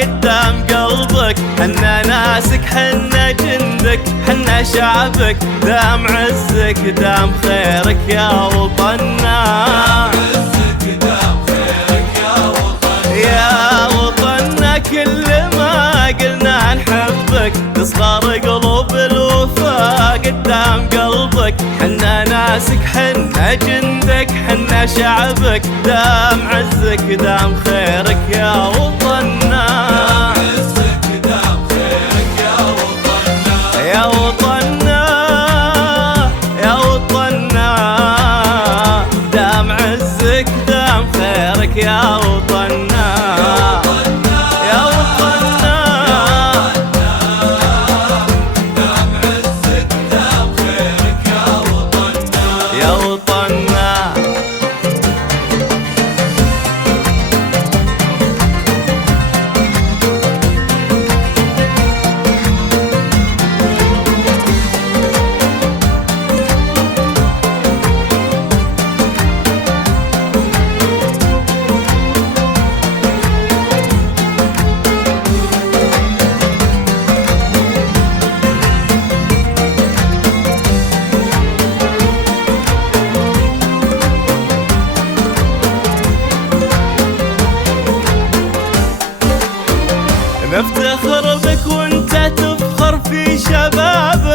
قدام قلبك، حنا ناسك حنا جندك حنا شعبك، دام عزك دام خيرك يا وطننا، يا وطننا كل ما قلنا نحبك تصغر قلوب الوفا قدام قلبك، حنا ناسك حنا جندك حنا شعبك، دام عزك دام خيرك يا وطننا، يا وطننا يا وطننا، دام عزك دام خيرك يا وطننا، يا وطننا، دام عزك دام خيرك يا وطننا، يا وطننا. نفتخر بك وانت تفخر في شبابك،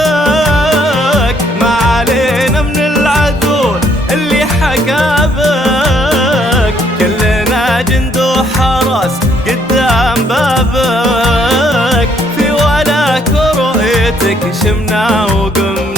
ما علينا من العدو اللي حكابك، كلنا جند وحرس قدام بابك، في ولاك ورؤيتك شمنا وقمنا